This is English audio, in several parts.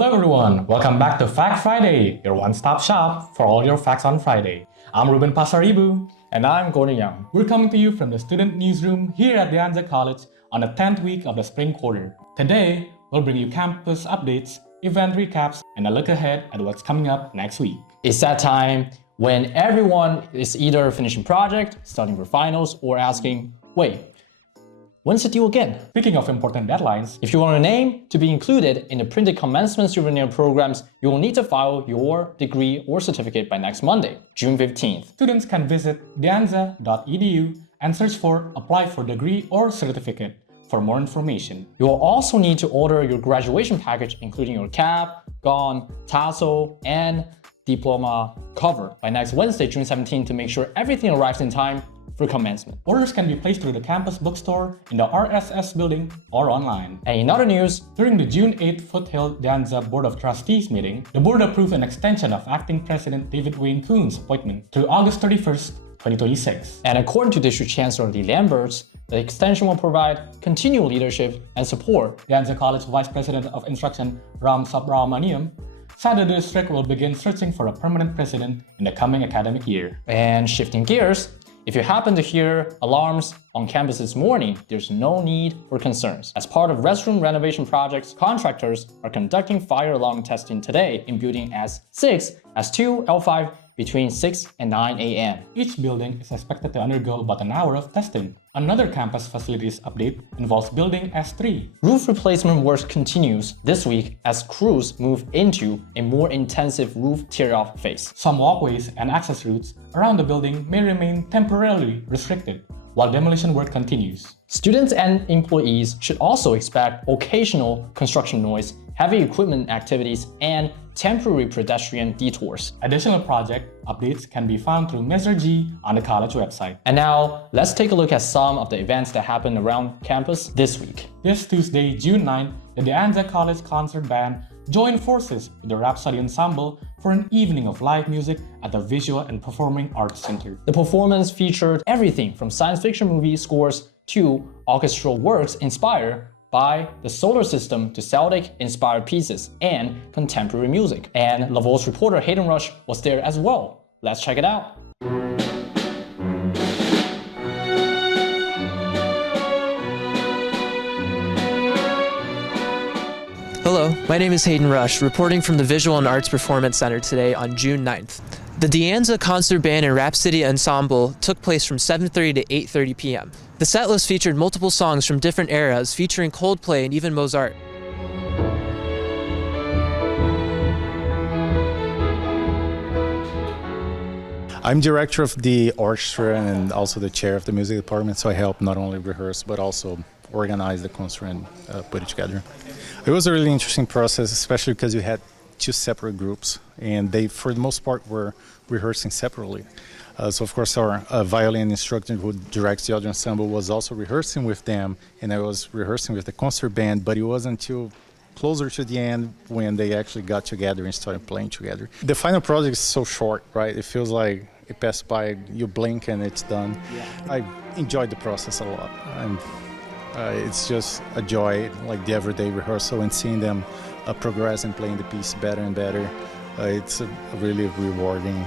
Hello everyone, welcome back to Fact Friday, your one-stop shop for all your facts on Friday. I'm Ruben Pasaribu. And I'm Nguyen-Au. We're coming to you from the student newsroom here at the College on the 10th week of the spring quarter. Today, we'll bring you campus updates, event recaps, and a look ahead at what's coming up next week. It's that time when everyone is either finishing project, studying for finals, or asking, wait, when's it due again? Speaking of important deadlines, if you want a name to be included in the printed commencement souvenir programs, you will need to file your degree or certificate by next Monday, June 15th. Students can visit dianza.edu and search for Apply for Degree or Certificate for more information. You will also need to order your graduation package, including your cap, gown, tassel, and diploma cover by next Wednesday, June 17th, to make sure everything arrives in time for commencement. Orders can be placed through the campus bookstore in the RSS building or online. And in other news, during the June 8th Foothill Dianza Board of Trustees meeting, the board approved an extension of Acting President David Wayne Kuhn's appointment through August 31st, 2026. And according to District Chancellor Lee Lamberts, the extension will provide continual leadership and support. Dianza College Vice President of Instruction Ram Subramaniam said the district will begin searching for a permanent president in the coming academic year. And shifting gears, if you happen to hear alarms on campus this morning, there's no need for concerns. As part of restroom renovation projects, contractors are conducting fire alarm testing today in building S6, S2, L5 between 6 and 9 a.m. Each building is expected to undergo about an hour of testing. Another campus facilities update involves building S3. Roof replacement work continues this week as crews move into a more intensive roof tear-off phase. Some walkways and access routes around the building may remain temporarily restricted while demolition work continues. Students and employees should also expect occasional construction noise, heavy equipment activities, and temporary pedestrian detours. Additional project updates can be found through Measure G on the college website. And now, let's take a look at some of the events that happened around campus this week. This Tuesday, June 9th, the Dianza College Concert Band joined forces with the Rhapsody Ensemble for an evening of live music at the Visual and Performing Arts Center. The performance featured everything from science fiction movie scores to orchestral works inspired by the solar system to Celtic-inspired pieces and contemporary music. And La Voz reporter Hayden Rush was there as well. Let's check it out. Hello, my name is Hayden Rush, reporting from the Visual and Arts Performance Center today on June 9th. The Dianza Concert Band and Rhapsody Ensemble took place from 7:30 to 8:30 p.m. The set list featured multiple songs from different eras, featuring Coldplay and even Mozart. I'm director of the orchestra and also the chair of the music department, so I help not only rehearse but also organize the concert and put it together. It was a really interesting process, especially because we had two separate groups, and they, for the most part, were rehearsing separately. So, of course, our violin instructor who directs the other ensemble was also rehearsing with them, and I was rehearsing with the concert band, but it wasn't until closer to the end when they actually got together and started playing together. The final project is so short, right? It feels like it passed by, you blink and it's done. Yeah. I enjoyed the process a lot. It's just a joy, like the everyday rehearsal and seeing them progress and playing the piece better and better. It's a really rewarding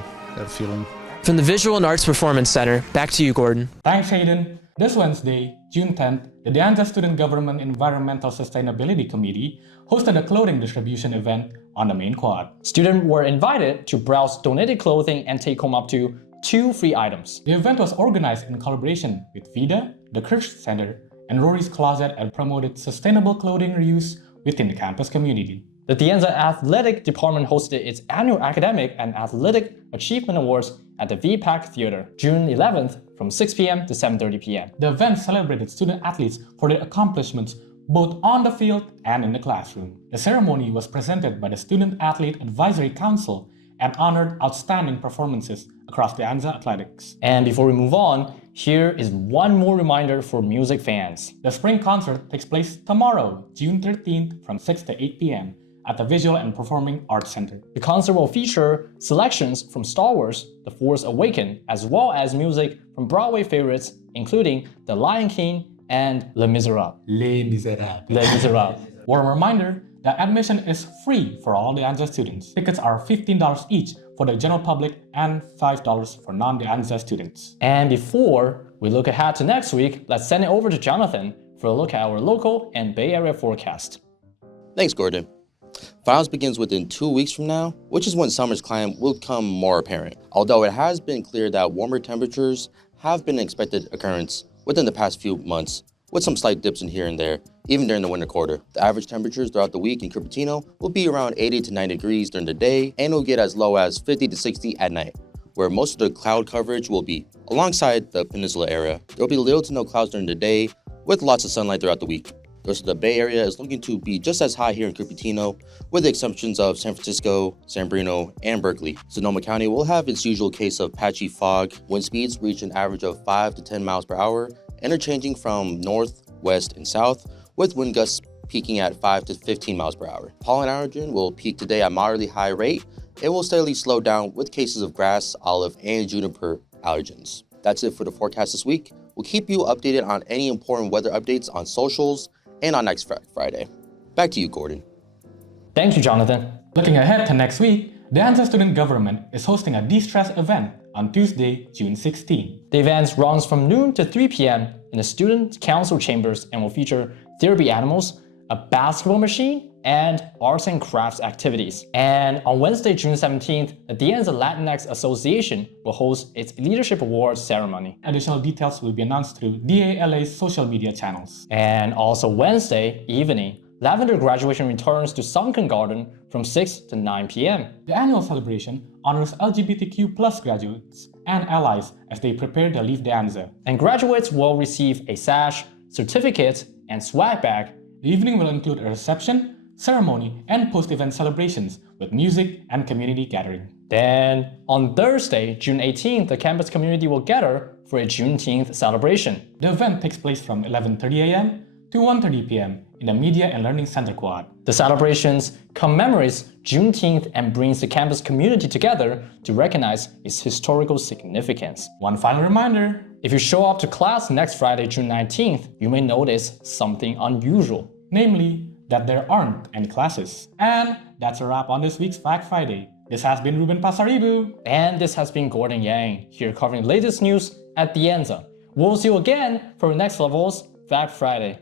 feeling. From the Visual and Arts Performance Center, back to you, Gordon. Thanks, Hayden. This Wednesday, June 10th, the Dianza Student Government Environmental Sustainability Committee hosted a clothing distribution event on the main quad. Students were invited to browse donated clothing and take home up to 2 free items. The event was organized in collaboration with VIDA, the Kirsch Center, and Rory's Closet, and promoted sustainable clothing reuse within the campus community. The Dianza Athletic Department hosted its annual Academic and Athletic Achievement Awards at the VPAC Theater, June 11th from 6 p.m. to 7:30 p.m. The event celebrated student athletes for their accomplishments both on the field and in the classroom. The ceremony was presented by the Student Athlete Advisory Council and honored outstanding performances across Dianza athletics. And before we move on, here is one more reminder for music fans. The spring concert takes place tomorrow, June 13th from 6 to 8 p.m. at the Visual and Performing Arts Center. The concert will feature selections from Star Wars, The Force Awakens, as well as music from Broadway favorites, including The Lion King and Les Miserables. Les Miserables. Les Miserables. Warm reminder The admission is free for all De Anza students. Tickets are $15 each for the general public and $5 for non-De Anza students. And before we look ahead to next week, let's send it over to Jonathan for a look at our local and Bay Area forecast. Thanks, Gordon. Finals begins within 2 weeks from now, which is when summer's climb will become more apparent. Although it has been clear that warmer temperatures have been an expected occurrence within the past few months, with some slight dips in here and there, even during the winter quarter. The average temperatures throughout the week in Cupertino will be around 80 to 90 degrees during the day, and will get as low as 50 to 60 at night, where most of the cloud coverage will be alongside the peninsula area. There will be little to no clouds during the day, with lots of sunlight throughout the week. The rest of the Bay Area is looking to be just as high here in Cupertino, with the exceptions of San Francisco, San Bruno, and Berkeley. Sonoma County will have its usual case of patchy fog. Wind speeds reach an average of 5 to 10 miles per hour, interchanging from north, west, and south, with wind gusts peaking at 5 to 15 miles per hour. Pollen allergen will peak today at moderately high rate and will steadily slow down with cases of grass, olive, and juniper allergens. That's it for the forecast this week. We'll keep you updated on any important weather updates on socials and on next Friday. Back to you, Gordon. Thank you, Jonathan. Looking ahead to next week, De Anza student government is hosting a de-stress event on Tuesday, June 16. The event runs from noon to 3 p.m. in the student council chambers and will feature therapy animals, a basketball machine, and arts and crafts activities. And on Wednesday, June 17th, the De Anza Latinx Association will host its Leadership Awards ceremony. Additional details will be announced through DALA's social media channels. And also Wednesday evening, Lavender graduation returns to Sunken Garden from 6 to 9 p.m. The annual celebration honors LGBTQ+ graduates and allies as they prepare to leave De Anza. And graduates will receive a sash, certificate, and swag bag. The evening will include a reception, ceremony, and post-event celebrations with music and community gathering. Then, on Thursday, June 18th, the campus community will gather for a Juneteenth celebration. The event takes place from 11:30 a.m. to 1:30 p.m. in the Media and Learning Center Quad. The celebrations commemorates Juneteenth and brings the campus community together to recognize its historical significance. One final reminder: if you show up to class next Friday, June 19th, you may notice something unusual. Namely, that there aren't any classes. And that's a wrap on this week's Fact Friday. This has been Ruben Pasaribu. And this has been Gordon Yang, here covering the latest news at De Anza. We'll see you again for next level's Fact Friday.